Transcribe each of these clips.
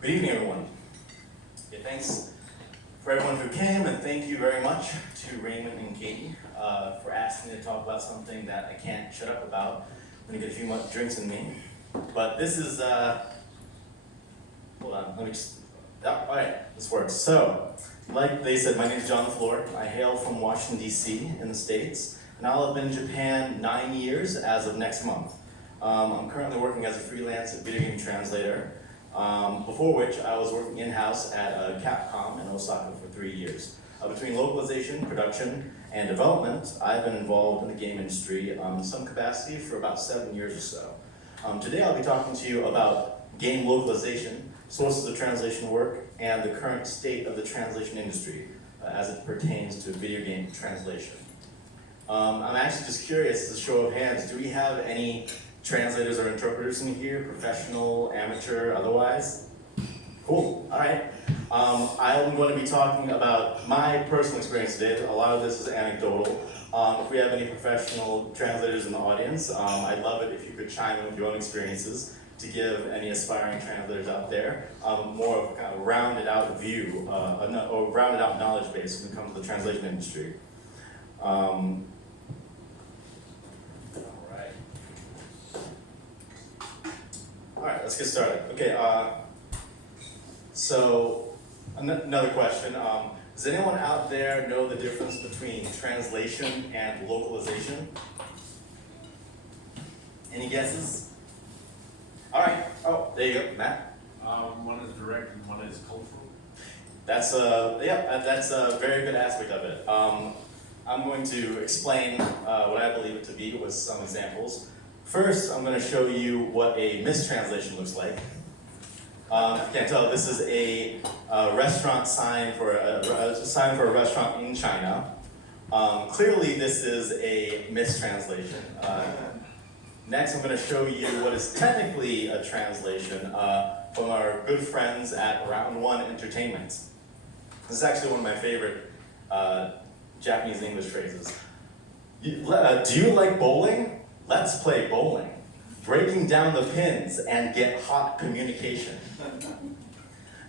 Good evening, everyone. Yeah, thanks for everyone who came, and thank you very much to Raymond and Katie for asking me to talk about something that I can't shut up about. I'm gonna get a few more drinks in me. But this is, hold on, let me just, all right, this works. So, like they said, my name is John LeFlore. I hail from Washington, D.C. in the States, and I'll have been in Japan 9 years as of next month. I'm currently working as a freelance video game translator, before which I was working in-house at Capcom in Osaka for 3 years. Between localization, production, and development, I've been involved in the game industry in some capacity for about 7 years or so. Today I'll be talking to you about game localization, sources of translation work, and the current state of the translation industry as it pertains to video game translation. I'm actually just curious, as a show of hands, do we have any translators or interpreters in here, professional, amateur, otherwise? Cool, all right. I'm going to be talking about my personal experience today. A lot of this is anecdotal. If we have any professional translators in the audience, I'd love it if you could chime in with your own experiences to give any aspiring translators out there more of a kind of rounded out view, or rounded out knowledge base when it comes to the translation industry. All right, let's get started. Okay, so another question. Does anyone out there know the difference between translation and localization? Any guesses? All right, oh, there you go, Matt. One is direct and one is cultural. That's that's a very good aspect of it. I'm going to explain what I believe it to be with some examples. First, I'm going to show you what a mistranslation looks like. If you can't tell, this is a restaurant sign for a restaurant in China. Clearly, this is a mistranslation. Next, I'm going to show you what is technically a translation from our good friends at Round One Entertainment. This is actually one of my favorite Japanese and English phrases. Do you like bowling? Let's play bowling. Breaking down the pins and get hot communication.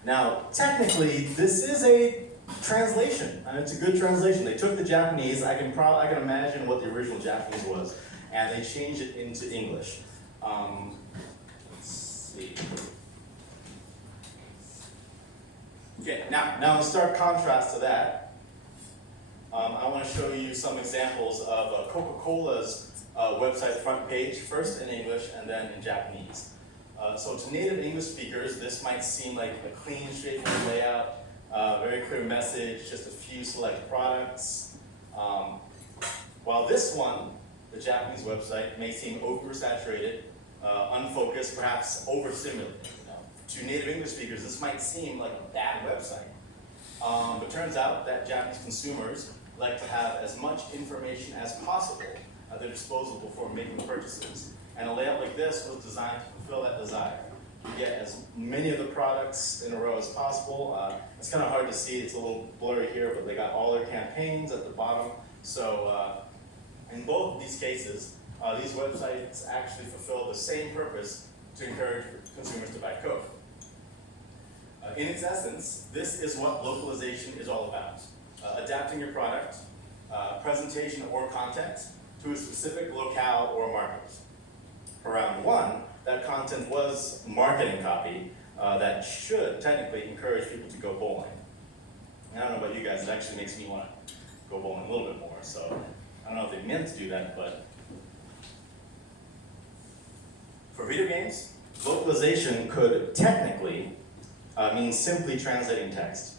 Now, technically, this is a translation. It's a good translation. They took the Japanese, I can imagine what the original Japanese was, and they changed it into English. Let's see. Okay, now in stark contrast to that, I want to show you some examples of CocaCola's website front page, first in English and then in Japanese. So to native English speakers, this might seem like a clean, straightforward layout, very clear message, just a few select products. While this one, the Japanese website, may seem oversaturated, unfocused, perhaps overstimulated. To native English speakers, this might seem like a bad website. But it turns out that Japanese consumers like to have as much information as possible at their disposal before making purchases. And a layout like this was designed to fulfill that desire. You get as many of the products in a row as possible. It's kind of hard to see, it's a little blurry here, but they got all their campaigns at the bottom. So in both of these cases, these websites actually fulfill the same purpose to encourage consumers to buy Coke. In its essence, this is what localization is all about. Adapting your product, presentation or content to a specific locale or market. For round one, that content was marketing copy that should technically encourage people to go bowling. And I don't know about you guys, it actually makes me want to go bowling a little bit more, so I don't know if they meant to do that, but for video games, localization could technically mean simply translating text.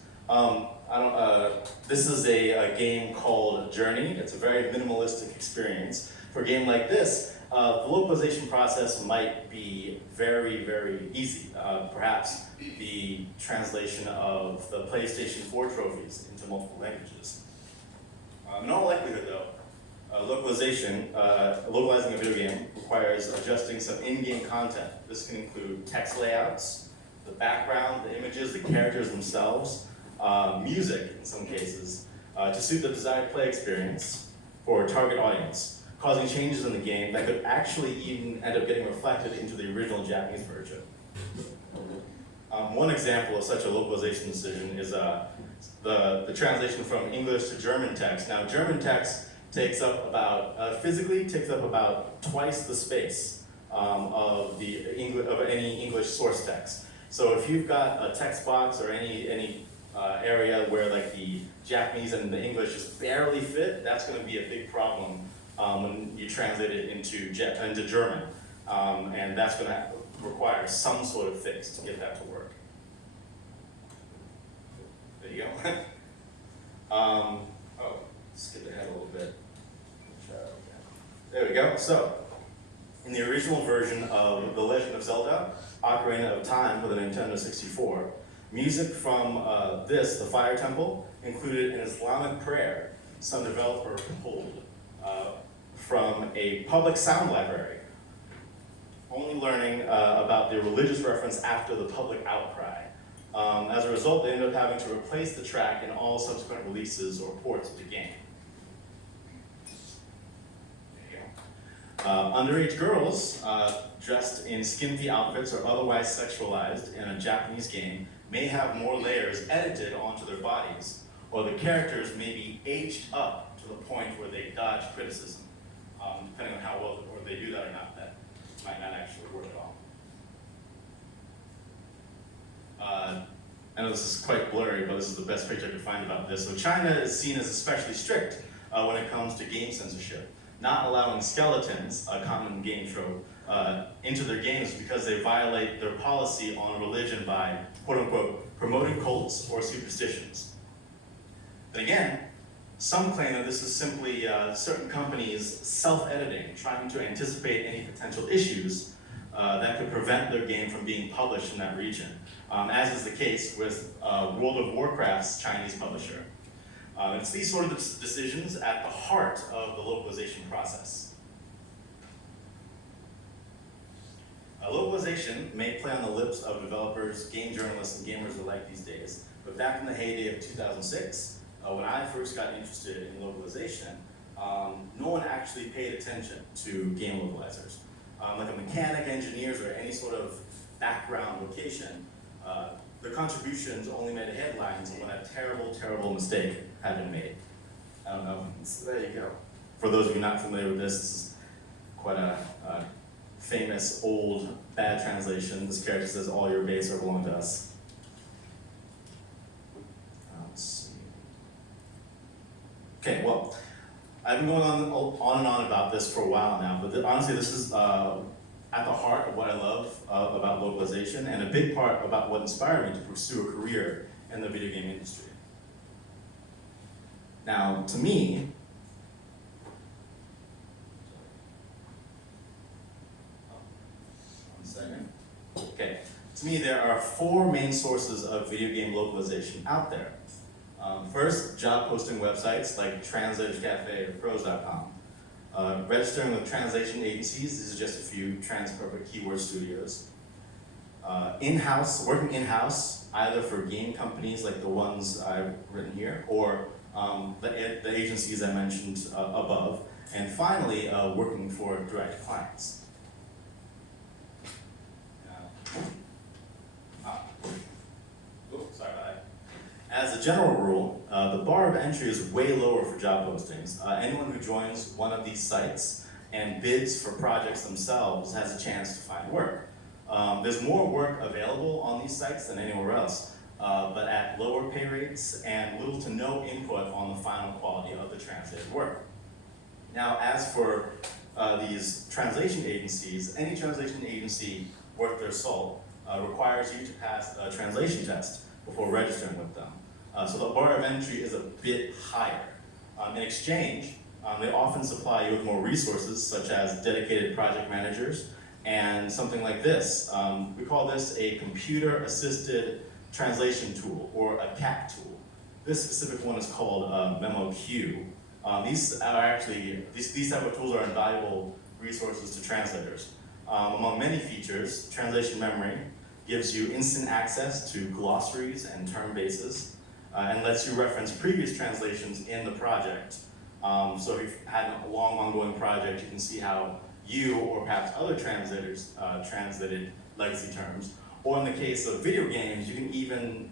This is a game called Journey. It's a very minimalistic experience. For a game like this, the localization process might be very, very easy. Perhaps the translation of the PlayStation 4 trophies into multiple languages. In all likelihood though, localizing a video game requires adjusting some in-game content. This can include text layouts, the background, the images, the characters themselves, music in some cases, to suit the desired play experience for a target audience, causing changes in the game that could actually even end up getting reflected into the original Japanese version. One example of such a localization decision is the translation from English to German text. Now, German text takes up about, physically takes up about twice the space of any English source text. So if you've got a text box or any area where like the Japanese and the English just barely fit, that's going to be a big problem when you translate it into German. And that's going to require some sort of fix to get that to work. There you go. Oh, skip ahead a little bit. There we go. So, in the original version of The Legend of Zelda, Ocarina of Time for the Nintendo 64, music from the Fire Temple, included an Islamic prayer some developer pulled from a public sound library, only learning about the religious reference after the public outcry. As a result, they ended up having to replace the track in all subsequent releases or ports of the game. Underage girls dressed in skimpy outfits or otherwise sexualized in a Japanese game may have more layers edited onto their bodies, or the characters may be aged up to the point where they dodge criticism. Depending on how well or they do that or not, that might not actually work at all. I know this is quite blurry, but this is the best picture I could find about this. So China is seen as especially strict when it comes to game censorship, not allowing skeletons, a common game trope, into their games because they violate their policy on religion by, quote unquote, promoting cults or superstitions. Then again, some claim that this is simply certain companies self-editing, trying to anticipate any potential issues that could prevent their game from being published in that region, as is the case with World of Warcraft's Chinese publisher. It's these sort of decisions at the heart of the localization process. Localization may play on the lips of developers, game journalists, and gamers alike these days, but back in the heyday of 2006, when I first got interested in localization, no one actually paid attention to game localizers. Like a mechanic, engineers, or any sort of background location, the contributions only made headlines when a terrible, terrible mistake had been made. I don't know, so there you go. For those of you not familiar with this is quite a famous, old, bad translation. This character says, all your base are belong to us. Let's see. Okay, well, I've been going on and on about this for a while now, but honestly, this is at the heart of what I love about localization, and a big part about what inspired me to pursue a career in the video game industry. Now, to me, okay, to me there are four main sources of video game localization out there. First, job posting websites like Translators Cafe or Pros.com. Registering with translation agencies, these are just a few, Transperfect Keyword Studios. Working in-house, either for game companies like the ones I've written here, or the agencies I mentioned above. And finally, working for direct clients. Sorry about that. As a general rule, the bar of entry is way lower for job postings. Anyone who joins one of these sites and bids for projects themselves has a chance to find work. There's more work available on these sites than anywhere else, but at lower pay rates and little to no input on the final quality of the translated work. Now, as for these translation agencies, any translation agency worth their salt requires you to pass a translation test before registering with them. So the bar of entry is a bit higher. In exchange, they often supply you with more resources, such as dedicated project managers, and something like this. We call this a computer-assisted translation tool, or a CAT tool. This specific one is called MemoQ. These type of tools are invaluable resources to translators. Among many features, translation memory gives you instant access to glossaries and term bases, and lets you reference previous translations in the project. So if you've had a long ongoing project, you can see how you or perhaps other translators translated legacy terms, Or in the case of video games, you can even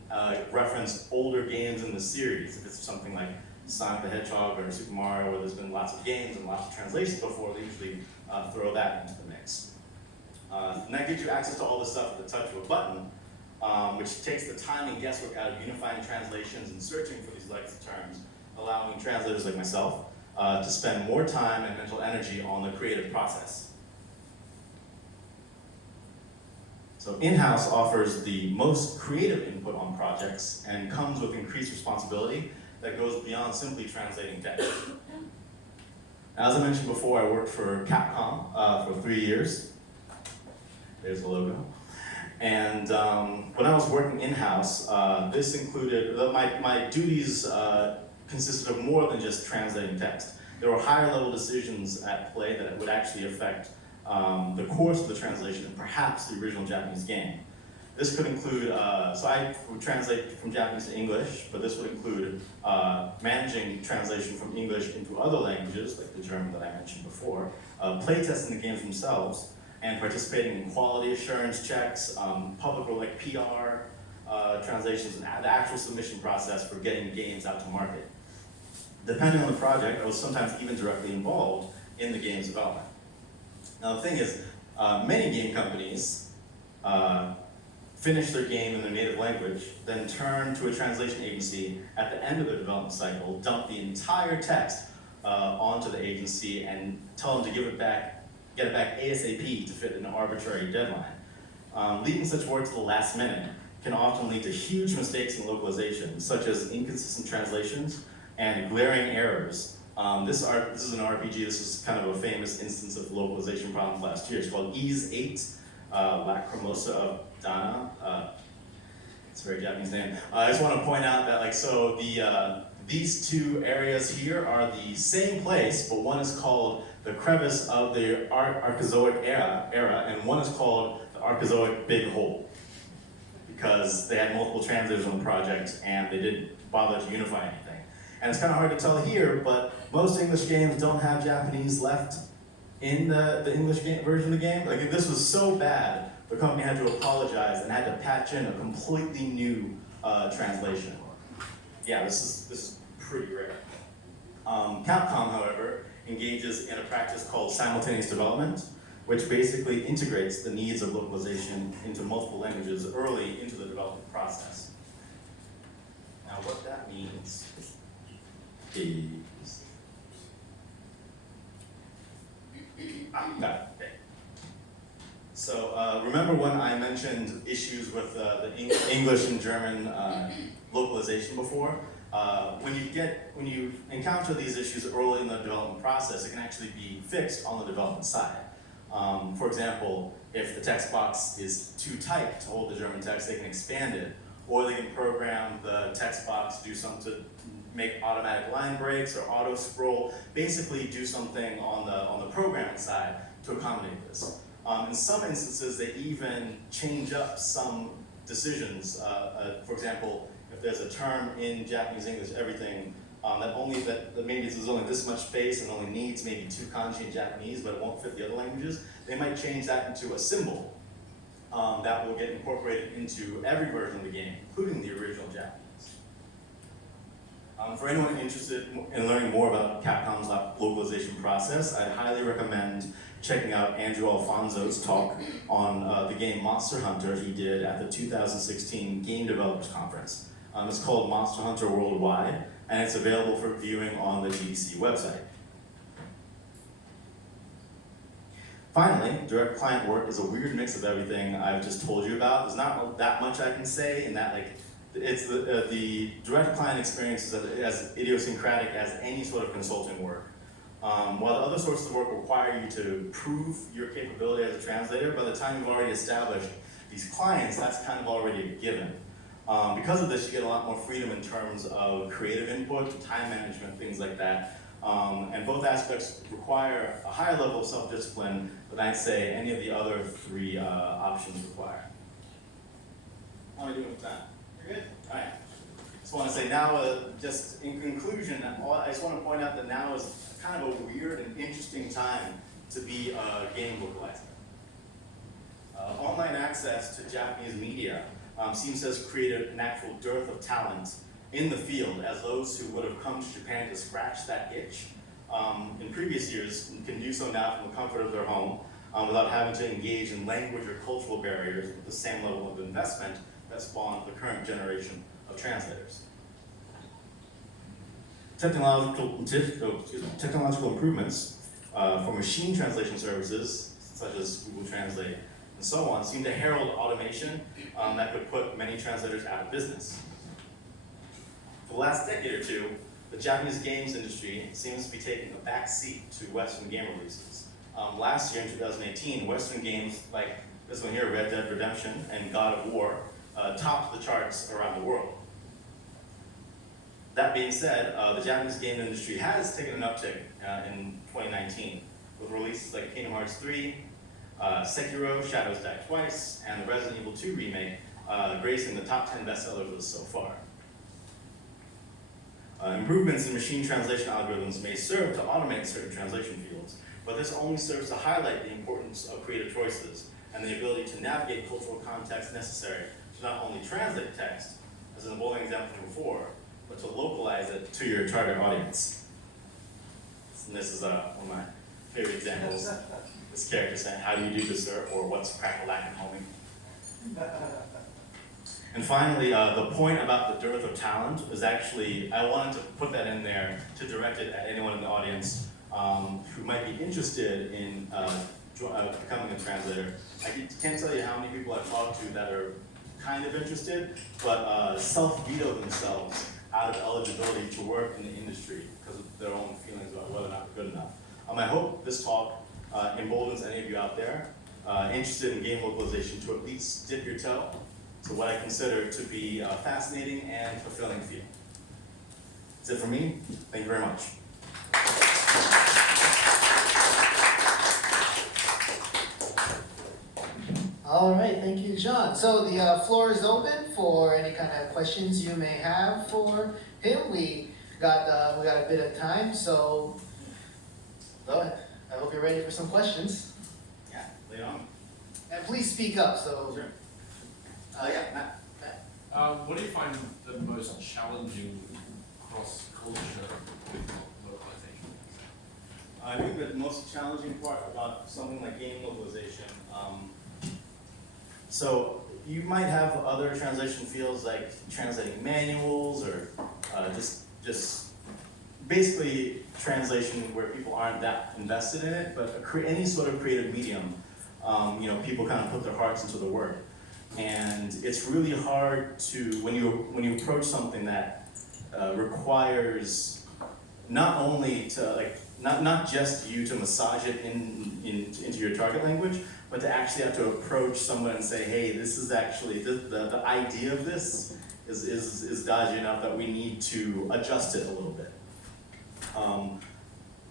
reference older games in the series. If it's something like Sonic the Hedgehog or Super Mario, where there's been lots of games and lots of translations before, they usually throw that into the mix. And that gives you access to all this stuff at the touch of a button, which takes the time and guesswork out of unifying translations and searching for these legacy terms, allowing translators like myself to spend more time and mental energy on the creative process. So in-house offers the most creative input on projects and comes with increased responsibility that goes beyond simply translating text. As I mentioned before, I worked for Capcom for 3 years. There's the logo. And when I was working in-house, this included, my duties consisted of more than just translating text. There were higher level decisions at play that would actually affect the course of the translation and perhaps the original Japanese game. This could include, so I would translate from Japanese to English, but this would include managing translation from English into other languages, like the German that I mentioned before, playtesting the games themselves, and participating in quality assurance checks, public or like PR translations, and the actual submission process for getting games out to market. Depending on the project, I was sometimes even directly involved in the game's development. Now the thing is, many game companies finish their game in their native language, then turn to a translation agency at the end of the development cycle, dump the entire text onto the agency and tell them to get it back ASAP to fit an arbitrary deadline. Leaving such work to the last minute can often lead to huge mistakes in localization, such as inconsistent translations and glaring errors. This is an RPG. This is kind of a famous instance of localization problems last year. It's called Ease 8, Lacrimosa of Dana. It's a very Japanese name. I just want to point out that, like, so these two areas here are the same place, but one is called the crevice of the Archeozoic era, and one is called the Archeozoic Big Hole, because they had multiple translators on the project and they didn't bother to unify anything. And it's kind of hard to tell here, but most English games don't have Japanese left in the English version of the game. Like, if this was so bad, the company had to apologize and had to patch in a completely new translation. Yeah, this is pretty rare. Capcom, however, engages in a practice called Simultaneous Development, which basically integrates the needs of localization into multiple languages early into the development process. Now, what that means is... okay. So remember when I mentioned issues with the English and German localization before? When you encounter these issues early in the development process, it can actually be fixed on the development side. For example, if the text box is too tight to hold the German text, they can expand it, or they can program the text box to do something to make automatic line breaks or auto scroll, basically do something on the programming side to accommodate this. In some instances, they even change up some decisions. For example, if there's a term in Japanese, English, everything, that maybe there's only this much space and only needs maybe 2 kanji in Japanese, but it won't fit the other languages, they might change that into a symbol that will get incorporated into every version of the game, including the original Japanese. For anyone interested in learning more about Capcom's localization process, I'd highly recommend checking out Andrew Alfonso's talk on the game Monster Hunter he did at the 2016 Game Developers Conference. It's called Monster Hunter Worldwide, and it's available for viewing on the GDC website. Finally, direct client work is a weird mix of everything I've just told you about. There's not that much I can say in that, like, it's the direct client experience is as idiosyncratic as any sort of consulting work. While the other sources of work require you to prove your capability as a translator, by the time you've already established these clients, that's kind of already a given. Because of this, you get a lot more freedom in terms of creative input, time management, things like that. And both aspects require a higher level of self-discipline than I'd say any of the other 3 options require. How am I doing with time? You're good? All right. Just want to say now, just in conclusion, I just want to point out that now is kind of a weird and interesting time to be a game localizer. Online access to Japanese media seems to have created an actual dearth of talent in the field, as those who would have come to Japan to scratch that itch in previous years can do so now from the comfort of their home without having to engage in language or cultural barriers with the same level of investment that spawned the current generation of translators. Technological improvements for machine translation services, such as Google Translate and so on, seem to herald automation that could put many translators out of business. For the last decade or two, the Japanese games industry seems to be taking a back seat to Western game releases. Last year in 2018, Western games like this one here, Red Dead Redemption and God of War, topped the charts around the world. That being said, the Japanese game industry has taken an uptick in 2019 with releases like Kingdom Hearts 3, Sekiro, Shadows Die Twice, and the Resident Evil 2 remake gracing the top 10 bestsellers list so far. Improvements in machine translation algorithms may serve to automate certain translation fields, but this only serves to highlight the importance of creative choices and the ability to navigate cultural context necessary to not only translate text, as in the bowling example before, but to localize it to your target audience. And this is one of my favorite examples. This character saying, "How do you do this, sir?" or "What's crack-a-lackin' homie?" And finally, the point about the dearth of talent is actually, I wanted to put that in there to direct it at anyone in the audience who might be interested in becoming a translator. I can't tell you how many people I've talked to that are kind of interested, but self-veto themselves out of eligibility to work in the industry because of their own feelings about whether or not they're good enough. I hope this talk emboldens any of you out there interested in game localization to at least dip your toe to what I consider to be a fascinating and fulfilling field. That's it for me. Thank you very much. All right, thank you, John. So the floor is open for any kind of questions you may have for him. We got a bit of time, so go ahead. I hope you're ready for some questions. Yeah, lay it on. And please speak up. So. Sure. Yeah, Matt. What do you find the most challenging cross-culture with localization? I think the most challenging part about something like game localization, so you might have other translation fields like translating manuals or just basically translation where people aren't that invested in it, but any sort of creative medium, people kind of put their hearts into the work. And it's really hard to, when you approach something that requires not only to not just you to massage it into your target language, but to actually have to approach someone and say, hey, this is actually, the idea of this is dodgy enough that we need to adjust it a little bit.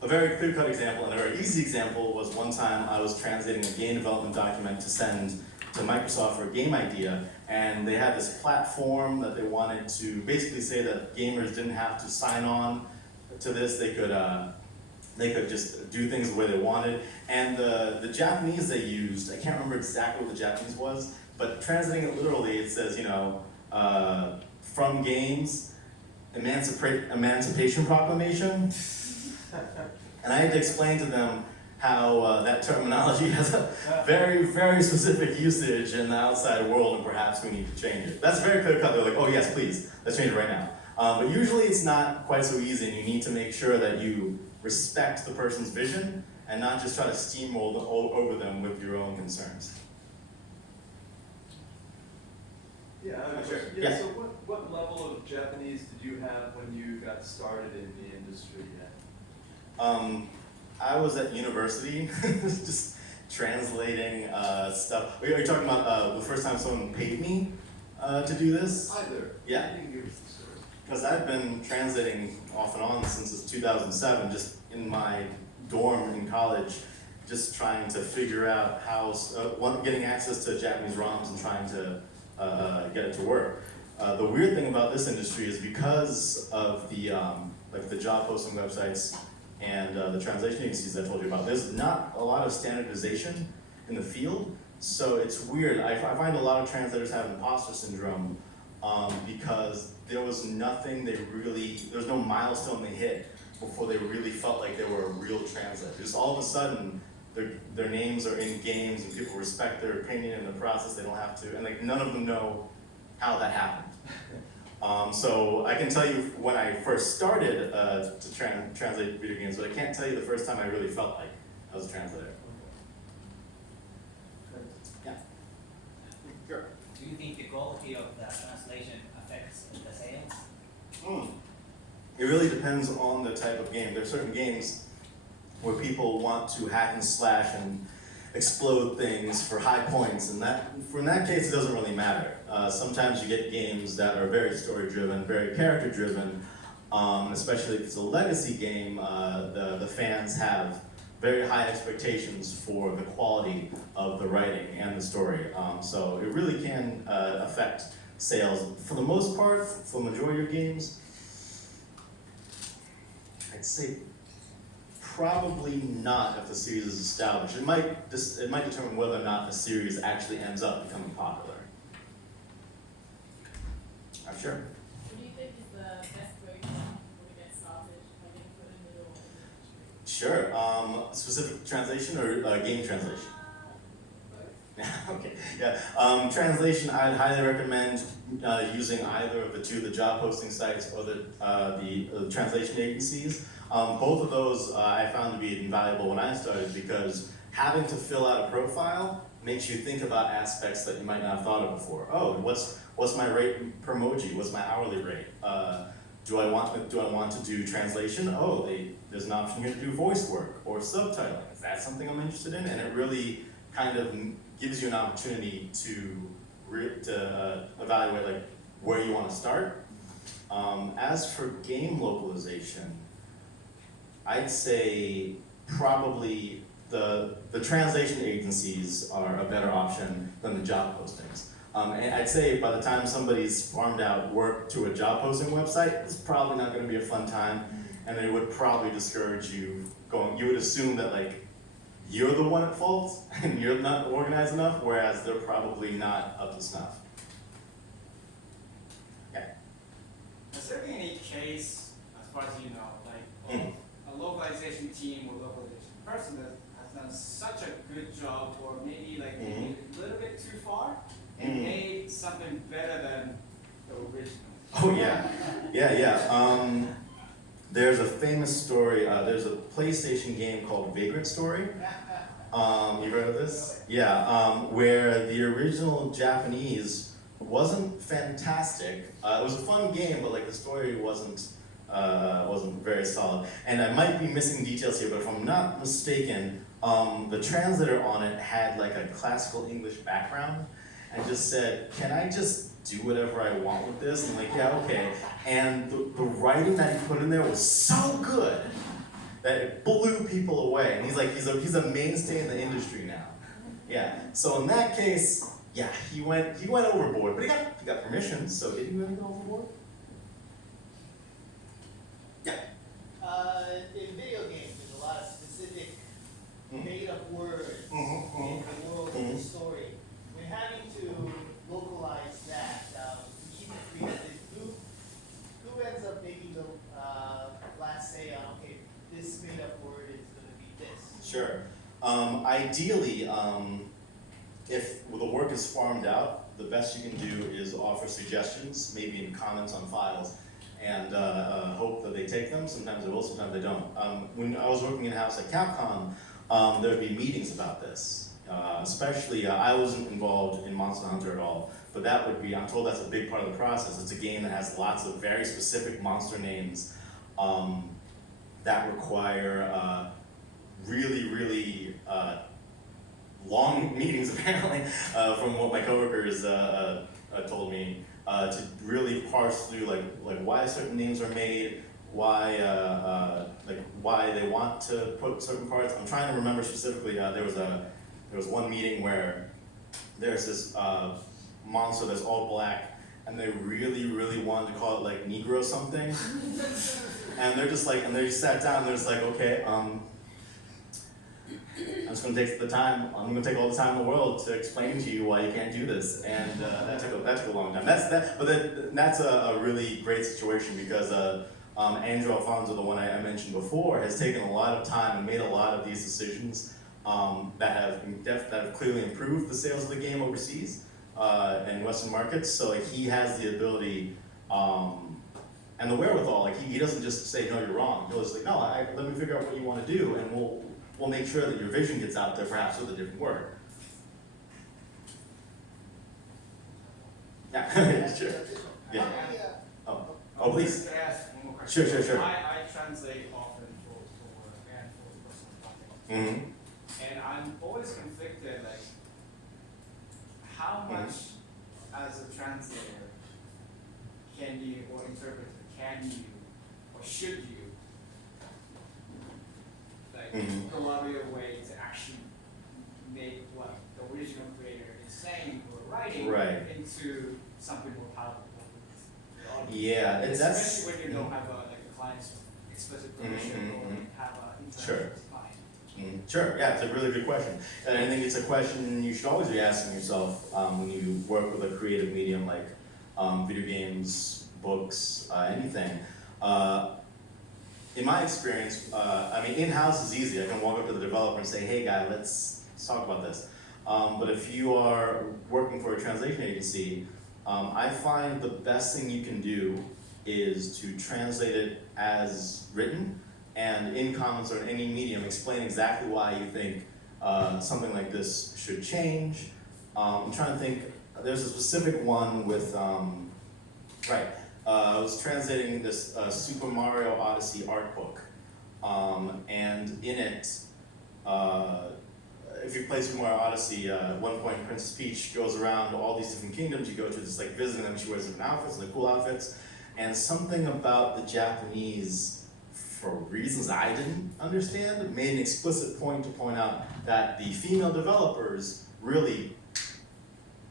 A very clear-cut example and a very easy example was one time I was translating a game development document to send to Microsoft for a game idea, and they had this platform that they wanted to basically say that gamers didn't have to sign on to this. They could just do things the way they wanted. And the Japanese they used, I can't remember exactly what the Japanese was, but translating it literally, it says, from games, Emancipation Proclamation. And I had to explain to them how that terminology has a very, very specific usage in the outside world, and perhaps we need to change it. That's very clear cut. They're like, oh yes, please, let's change it right now. But usually it's not quite so easy, and you need to make sure that you respect the person's vision and not just try to steamroll over them with your own concerns. Yeah, I have a Sure. question. Yeah. So what level of Japanese did you have when you got started in the industry yet? I was at university, just translating stuff. Are you talking about the first time someone paid me to do this? Either. Yeah. You can give us the story. Because I've been translating off and on since 2007, just in my dorm in college, just trying to figure out how, getting access to Japanese ROMs and trying to get it to work. The weird thing about this industry is because of the the job posting websites and the translation agencies I told you about, there's not a lot of standardization in the field. So it's weird. I find a lot of translators have imposter syndrome because there was nothing there was no milestone they hit before they really felt like they were a real translator. Just all of a sudden, their names are in games and people respect their opinion in the process. They don't have to, and like none of them know how that happened. So I can tell you when I first started to translate video games, but I can't tell you the first time I really felt like I was a translator. Yeah. Sure. Do you think the quality of the translation affects the sales? It really depends on the type of game. There are certain games where people want to hack and slash and explode things for high points, and in that case it doesn't really matter. Sometimes you get games that are very story-driven, very character-driven, especially if it's a legacy game. The fans have very high expectations for the quality of the writing and the story. So it really can affect sales. For the most part, for the majority of games, I'd say probably not if the series is established. It might determine whether or not the series actually ends up becoming popular. I'm sure. What do you think is the best way to get started? Like in foot in the door in the industry? Sure. Specific translation or game translation? Both. Okay. Yeah. Translation. I'd highly recommend using either of the job posting sites or the translation agencies. Both of those I found to be invaluable when I started because having to fill out a profile makes you think about aspects that you might not have thought of before. Oh, what's my rate per emoji? What's my hourly rate? Do I want to do translation? Oh, there's an option here to do voice work or subtitling. Is that something I'm interested in? And it really kind of gives you an opportunity to evaluate like where you want to start. As for game localization, I'd say probably the translation agencies are a better option than the job postings. And I'd say by the time somebody's farmed out work to a job posting website, it's probably not going to be a fun time, and it would probably discourage you going. You would assume that like you're the one at fault and you're not organized enough, whereas they're probably not up to snuff. Yeah. Has there been any case, as far as you know, like a localization team or localization person that has done such a good job, or maybe like maybe a little bit too far, and made something better than the original? Oh yeah. There's a famous story. There's a PlayStation game called Vagrant Story. You heard of this? Yeah, where the original Japanese wasn't fantastic. It was a fun game, but like the story wasn't very solid. And I might be missing details here, but if I'm not mistaken, the translator on it had like a classical English background and just said, "Can I just do whatever I want with this?" And like, yeah, okay. And the writing that he put in there was so good that it blew people away. And he's a mainstay in the industry now. Yeah. So in that case, yeah, he went overboard, but he got permission. So did he really go overboard? Yeah. In video games, there's a lot of specific made-up words in the world of the story. When having to localize that, keep it creative, who ends up making the last say on, okay, this made-up word is going to be this? Sure. Ideally, if the work is farmed out, the best you can do is offer suggestions, maybe in comments on files, and hope that they take them. Sometimes they will, sometimes they don't. When I was working in-house at Capcom, there would be meetings about this. Especially, I wasn't involved in Monster Hunter at all, but that would be, I'm told that's a big part of the process. It's a game that has lots of very specific monster names that require really long meetings, apparently, from what my coworkers told me, to really parse through like why certain names are made, why they want to put certain parts. I'm trying to remember specifically. There was one meeting where there's this monster that's all black, and they really wanted to call it like Negro something, and they're just like, and they just sat down and they're just like, okay, I'm just gonna take the time, I'm gonna take all the time in the world to explain to you why you can't do this. And that took a long time. That's a really great situation because Andrew Alfonso, the one I mentioned before, has taken a lot of time and made a lot of these decisions that have clearly improved the sales of the game overseas in Western markets. So like, he has the ability and the wherewithal. Like he doesn't just say, no, you're wrong. He'll just like, no, let me figure out what you want to do, and we'll make sure that your vision gets out there, perhaps with a different word. Yeah, sure. Yeah. Oh, please. Can I ask one more question? Sure. I translate often for work and for personal projects. Mm-hmm. And I'm always conflicted, like, how much as a translator can you, or interpreter, can you, or should you, like, go out of your way to actually make what the original creator is saying or writing into something more palatable? Yeah, Especially when you don't have like a client's explicit permission or have an interaction with the client. Sure, yeah, it's a really good question. And I think it's a question you should always be asking yourself when you work with a creative medium like video games, books, anything. In my experience, I mean, in-house is easy. I can walk up to the developer and say, hey guy, let's talk about this. But if you are working for a translation agency, I find the best thing you can do is to translate it as written, and in comments or in any medium, explain exactly why you think something like this should change. I'm trying to think, there's a specific one with, I was translating this Super Mario Odyssey art book, and in it, if you play Super Mario Odyssey, at one point Princess Peach goes around all these different kingdoms. You go to just like visiting them, she wears different outfits, like cool outfits, and something about the Japanese, for reasons I didn't understand, made an explicit point to point out that the female developers really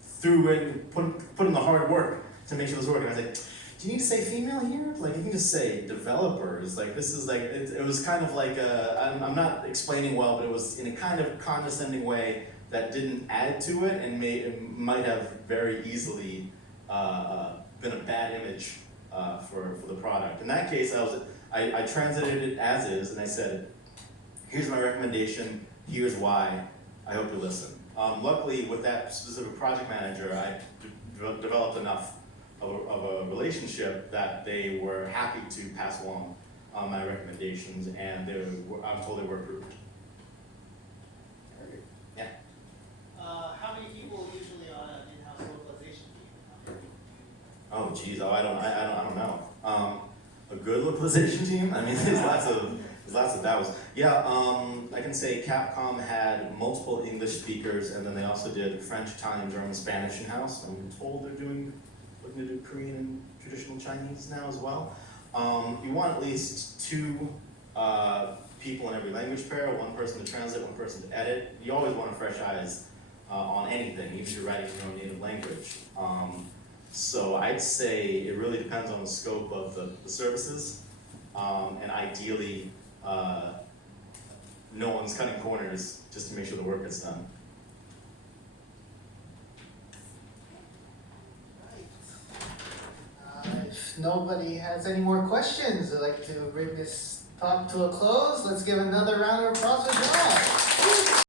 threw in, put in the hard work to make sure this worked. And I was like, do you need to say female here? Like, you can just say developers. Like, this is like, it was kind of like I'm not explaining well, but it was in a kind of condescending way that didn't add to it, and it might have very easily been a bad image for the product. In that case, I translated it as is, and I said, here's my recommendation, here's why, I hope you listen. Luckily, with that specific project manager, I developed enough of a relationship that they were happy to pass along my recommendations, and I'm told they were approved. Yeah. How many people usually on an in-house localization team? Oh geez, I don't know. A good localization team? I mean, there's lots of battles. Yeah, I can say Capcom had multiple English speakers, and then they also did French, Italian, German, Spanish in-house. I'm told they're looking to do Korean and traditional Chinese now as well. You want at least 2 people in every language pair, one person to translate, one person to edit. You always want fresh eyes on anything, even if you're writing in your own native language. So I'd say it really depends on the scope of the services, and ideally, no one's cutting corners just to make sure the work gets done. If nobody has any more questions, I'd like to bring this talk to a close. Let's give another round of applause for John.